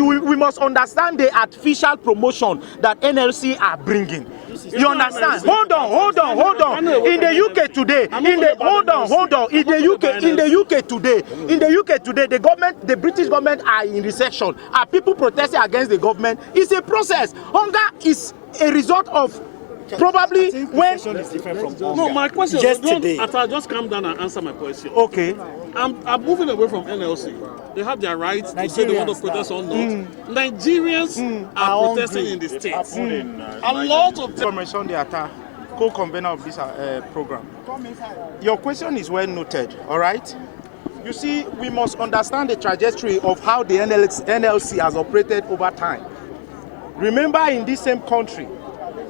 We must understand the artificial promotion that NLC are bringing. You understand? Hold on. In the UK today, In the UK today, the government, the British government are in recession. Are people protesting against the government? It's a process. Hunger is a result of probably when. No, my question is just calm down and answer my question. Okay. I'm moving away from NLC. They have their right to say they want to protest or not. Nigerians are protesting in the states. A lot of them. Sunday Atta, co-convener of this program. Your question is well noted. All right. You see, we must understand the trajectory of how the NLC has operated over time. Remember, in this same country,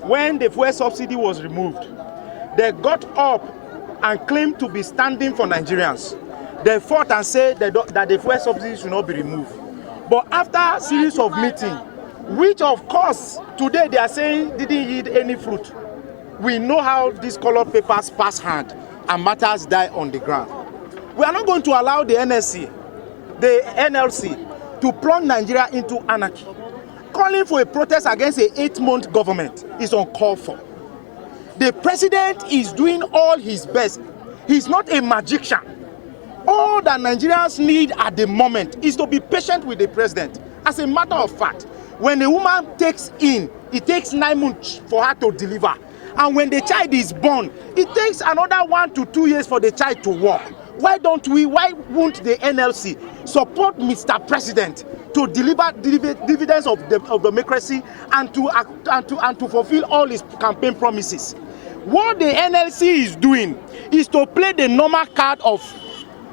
when the fuel subsidy was removed, they got up and claimed to be standing for Nigerians. They fought and said that the fuel subsidy should not be removed. But after a series of meetings, which of course today they are saying didn't yield any fruit, we know how these colored papers pass hand and matters die on the ground. We are not going to allow the NLC to plunge Nigeria into anarchy. Calling for a protest against an 8-month government is uncalled for. The president is doing all his best. He's not a magician. All that Nigerians need at the moment is to be patient with the president. As a matter of fact, when a woman takes in, it takes 9 months for her to deliver. And when the child is born, it takes another 1 to 2 years for the child to walk. Why won't the NLC support Mr. President to deliver dividends of democracy and to fulfill all his campaign promises? What the NLC is doing is to play the normal card of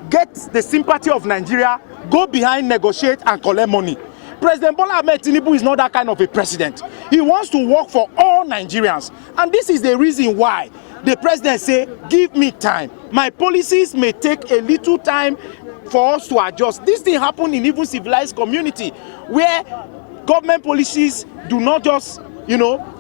get the sympathy of Nigeria, go behind, negotiate, and collect money. President Bola Ahmed Tinubu is not that kind of a president. He wants to work for all Nigerians. And this is the reason why the president say, give me time. My policies may take a little time for us to adjust. This thing happen in even civilized community where government policies do not just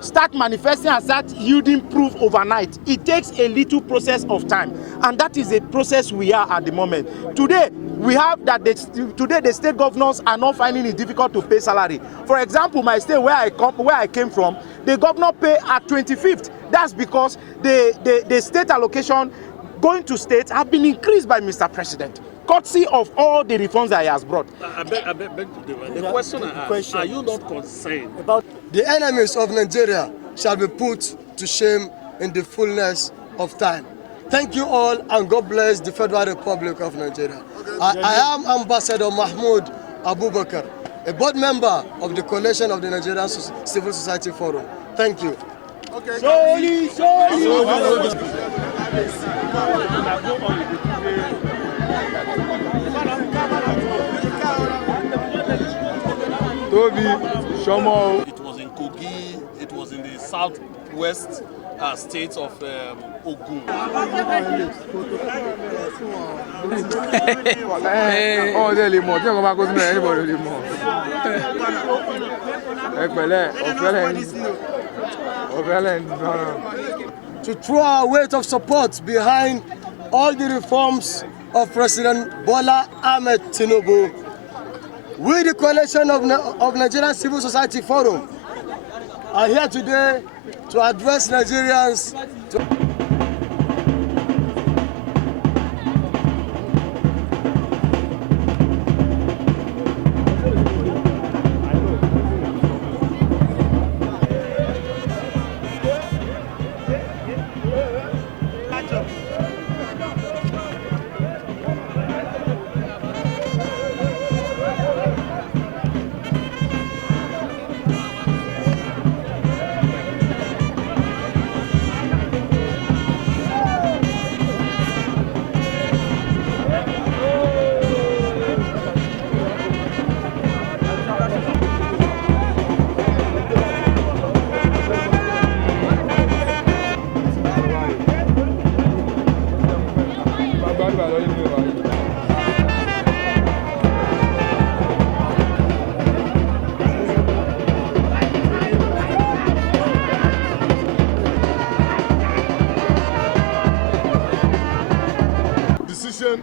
start manifesting and start yielding proof overnight. It takes a little process of time, and that is the process we are at the moment. Today, we have that the state governors are not finding it difficult to pay salary. For example, my state where I came from, the governor pay at 25th. That's because the state allocation going to states have been increased by Mr. President, courtesy of all the reforms that he has brought. I beg the question I ask, are you not concerned about the enemies of Nigeria shall be put to shame in the fullness of time? Thank you all, and God bless the Federal Republic of Nigeria. I am Ambassador Mahmoud Abubakar, a board member of the Coalition of the Nigerian Civil Society Forum. Thank you. Okay. It was in Kogi, it was in the southwest states of Ogun. To throw our weight of support behind all the reforms of President Bola Ahmed Tinubu, we, the coalition of Nigerian Civil Society Forum, are here today to address Nigerians.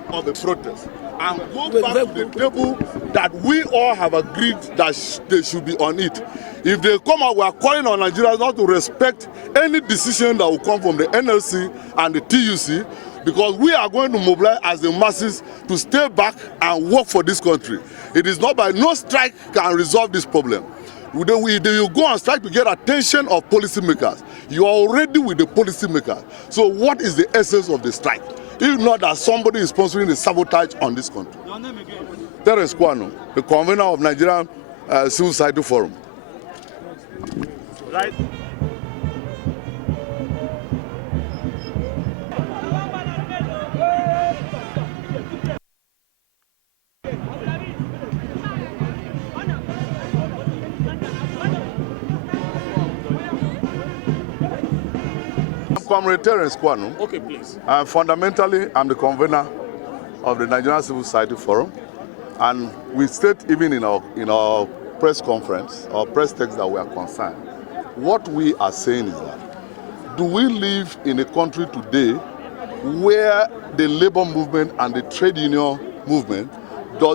Of the protest and go back to the table that we all have agreed that they should be on it. If they come out, we are calling on Nigerians not to respect any decision that will come from the NLC and the TUC, because we are going to mobilize as the masses to stay back and work for this country. It is not by no strike can resolve this problem. You go on strike to get attention of policymakers. You are already with the policymakers. So what is the essence of the strike? If not that somebody is sponsoring the sabotage on this country. Your name again? Terence Kwano, the convener of Nigerian Civil Society Forum. Right. Comrade Terence Kwano. Okay, please. Fundamentally, I'm the convener of the Nigerian Civil Society Forum, and we state even in our press conference, our press text, that we are concerned. What we are saying is that, do we live in a country today where the labor movement and the trade union movement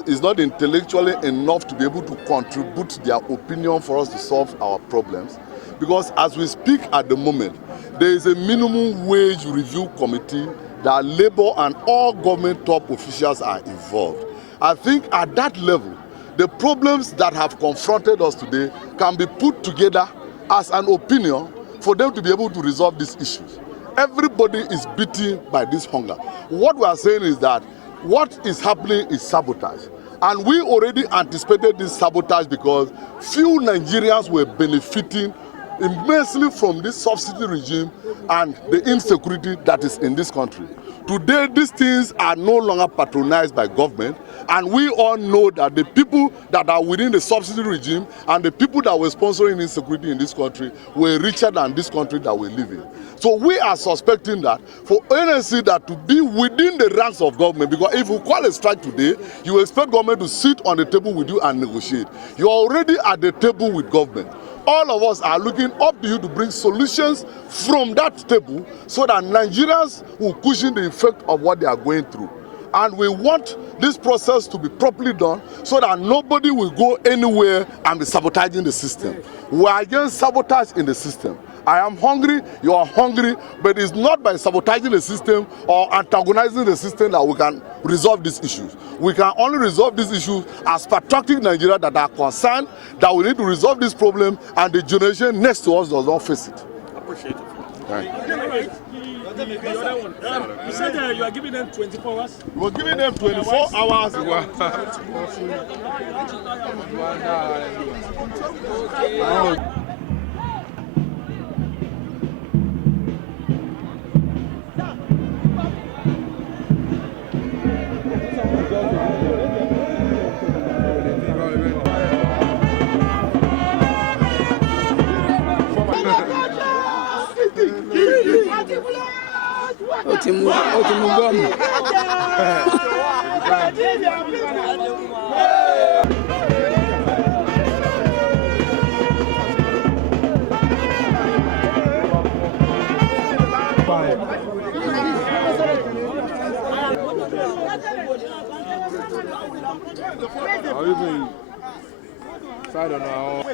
is not intellectually enough to be able to contribute their opinion for us to solve our problems? Because as we speak at the moment, there is a minimum wage review committee that Labour and all government top officials are involved. I think at that level, the problems that have confronted us today can be put together as an opinion for them to be able to resolve these issues. Everybody is beaten by this hunger. What we are saying is that what is happening is sabotage. And we already anticipated this sabotage because few Nigerians were benefiting immensely from this subsidy regime and the insecurity that is in this country. Today, these things are no longer patronized by government, and we all know that the people that are within the subsidy regime and the people that were sponsoring insecurity in this country were richer than this country that we live in. So we are suspecting that for NLC that to be within the ranks of government, because if you call a strike today, you expect government to sit on the table with you and negotiate. You are already at the table with government. All of us are looking up to you to bring solutions from that table so that Nigerians will cushion the effect of what they are going through. And we want this process to be properly done so that nobody will go anywhere and be sabotaging the system. We are against sabotage in the system. I am hungry, you are hungry, but it's not by sabotaging the system or antagonizing the system that we can resolve these issues. We can only resolve these issues as patriotic Nigeria that are concerned that we need to resolve this problem and the generation next to us does not face it. Appreciate it. Right. You said you are giving them 24 hours? We're giving them 24 hours.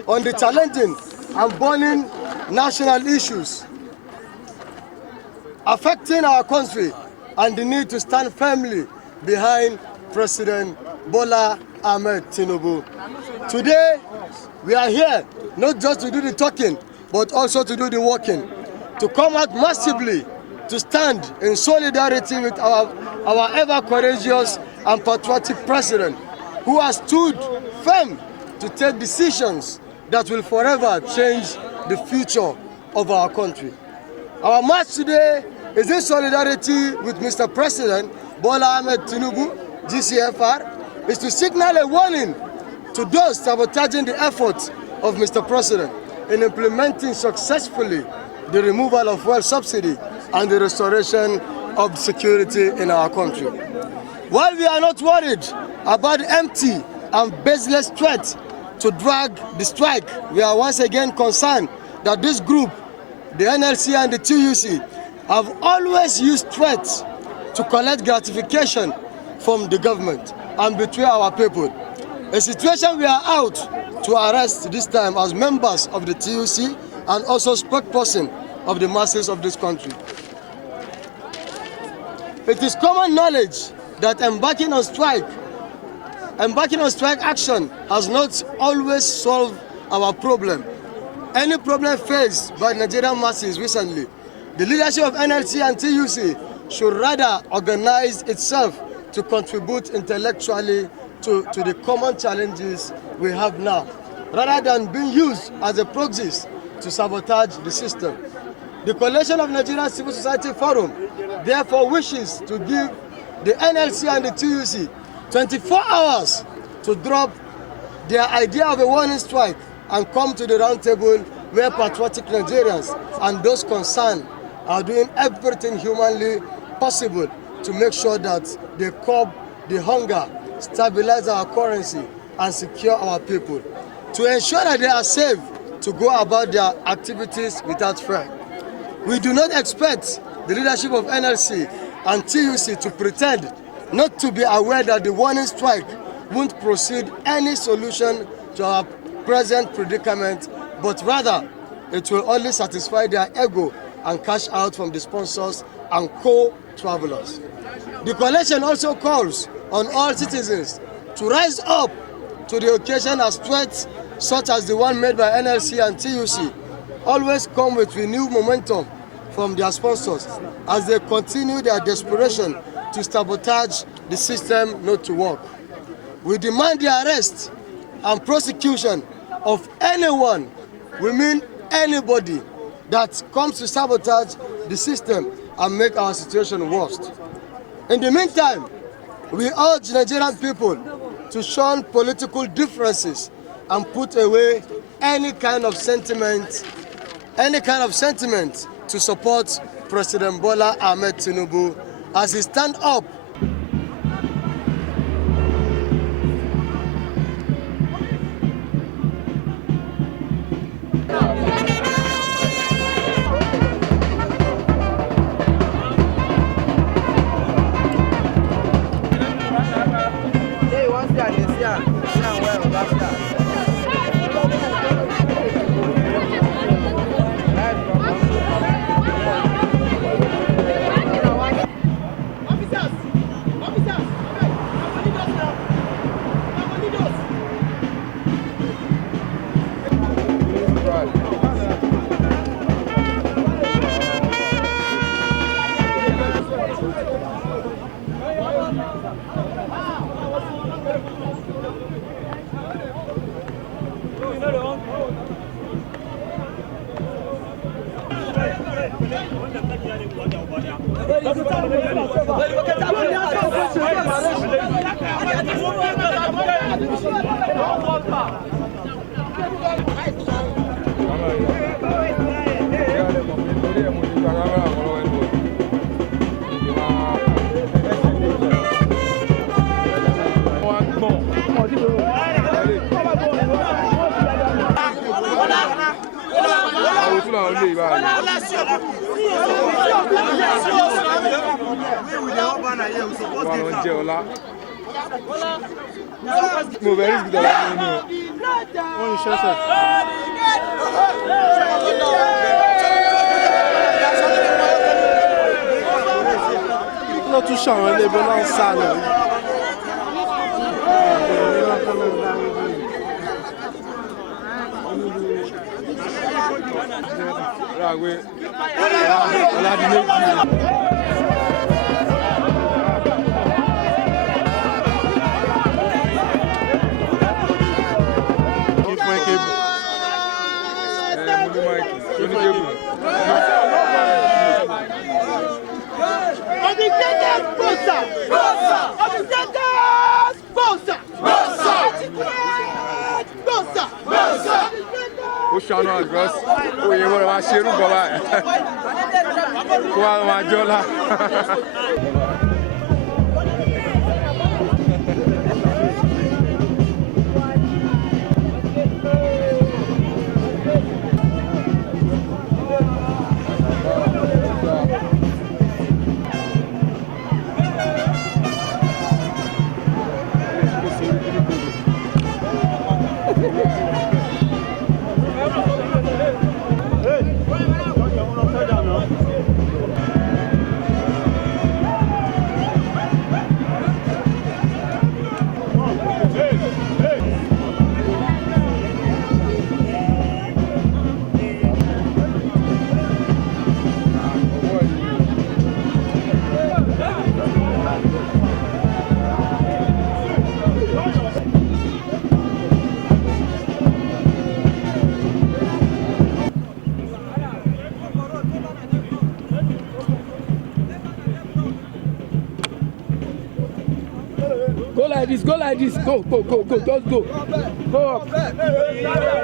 On the challenging and burning national issues affecting our country and the need to stand firmly behind President Bola Ahmed Tinubu. Today, we are here not just to do the talking, but also to do the walking, to come out massively, to stand in solidarity with our ever courageous and patriotic president, who has stood firm to take decisions that will forever change the future of our country. Our march today is in solidarity with Mr. President Bola Ahmed Tinubu, GCFR, is to signal a warning to those sabotaging the efforts of Mr. President in implementing successfully the removal of fuel subsidy and the restoration of security in our country. While we are not worried about empty and baseless threats to drag the strike, we are once again concerned that this group, the NLC and the TUC, have always used threats to collect gratification from the government and betray our people. A situation we are out to arrest this time as members of the TUC and also spokesperson of the masses of this country. It is common knowledge that embarking on strike action has not always solved our problem. Any problem faced by Nigerian masses recently, the leadership of NLC and TUC should rather organize itself to contribute intellectually to the common challenges we have now, rather than being used as a proxies to sabotage the system. The Coalition of Nigerian Civil Society Forum therefore wishes to give the NLC and the TUC 24 hours to drop their idea of a warning strike and come to the round table where patriotic Nigerians and those concerned are doing everything humanly possible to make sure that they curb the hunger, stabilize our currency, and secure our people, to ensure that they are safe to go about their activities without fear. We do not expect the leadership of NLC and TUC to pretend not to be aware that the warning strike won't proceed any solution to our present predicament, but rather it will only satisfy their ego and cash out from the sponsors and co-travelers. The coalition also calls on all citizens to rise up to the occasion as threats such as the one made by NLC and TUC always come with renewed momentum from their sponsors as they continue their desperation to sabotage the system not to work. We demand the arrest and prosecution of anyone, we mean anybody, that comes to sabotage the system and make our situation worse. In the meantime, we urge Nigerian people to shun political differences and put away any kind of sentiment to support President Bola Ahmed Tinubu as he stands up Não tu chama, ele não lançado. O chão não grosso, o Ivo vai cheiro gola. Qual majola? Go like this, go, just go. Go up.